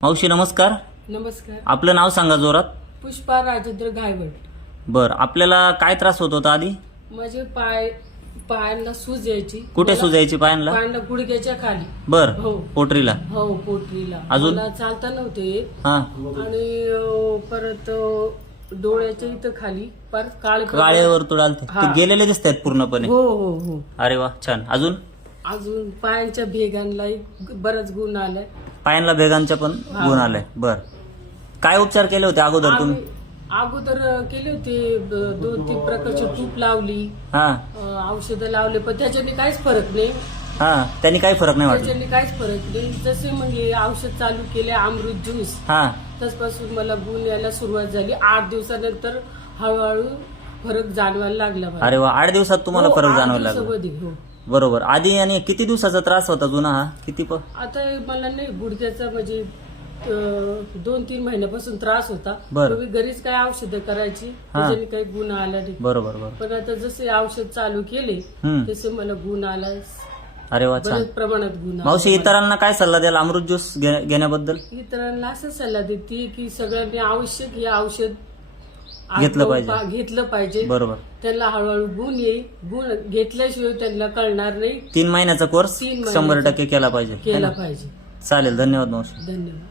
मावशी नमस्कार. नमस्कार. आपलं नाव सांगा जोरात. पुष्पा राजेंद्र घायवळ. बर, आपल्याला काय त्रास होत होता आधी? माझे पायांना सूज यायची. कुठे सुजायची पायांना? पायांना गुडघ्याच्या खाली. बर, हो. पोटरीला. हो, पोटरीला. अजून? मला चालता नव्हते हा, आणि परत डोळ्याच्या इथं खाली परत काळे वर्तुळ आलते. हा. ते गेलेले दिसत आहेत पूर्णपणे. हो हो हो. अरे वा, छान. अजून पायांच्या भेगांनाही बराच गुण आलाय. पायांना भेगांच्या पण हा. गुण आलाय. बर, काय उपचार केले होते अगोदर तुम्ही? अगोदर केले होते 2-3 प्रकारची टूप लावली, हा औषधं लावले, पण त्याच्याने काहीच फरक नाही. हा, त्यांनी काही फरक नाही वाटला? त्याच्याने काहीच फरक नाही. जसे म्हणजे औषध चालू केले अमृत ज्यूस, हा, तसपासून मला गुण यायला सुरुवात झाली. 8 दिवसानंतर हळूहळू फरक जाणवायला लागला मला. अरे वा, 8 दिवसात तुम्हाला हो, फरक 8 जाणवायला लागला? दिवसामध्ये, हो. बरोबर. आधी आणि किती दिवसाचा त्रास होता जुना हा? किती आता मला नाही गुडघ्याचा म्हणजे 2-3 महिन्यापासून त्रास होता. बरं. मी घरीच काय औषधं करायची, हा. त्याच्याने काही गुण आला नाही. बरोबर बरोबर. पण आता जसे औषध चालू केले हम्म. तसे मला गुण आला. अरे वा, छान. बऱ्याच प्रमाणात गुण आला. मावशी, इतरांना काय सल्ला द्याल अमृत ज्यूस घेण्याबद्दल? इतरांना असं सल्ला देते की सगळ्यांनी आवश्यक हे औषध घेतलं पाहिजे. घेतलं पाहिजे. बरोबर. त्यांना हळूहळू गुण येईल. गुण घेतल्याशिवाय त्यांना कळणार नाही. 3 महिन्याचा कोर्स 3 महिन्याचा 100% केला पाहिजे. है केला ना? पाहिजे. चालेल. धन्यवाद मावशी. धन्यवाद.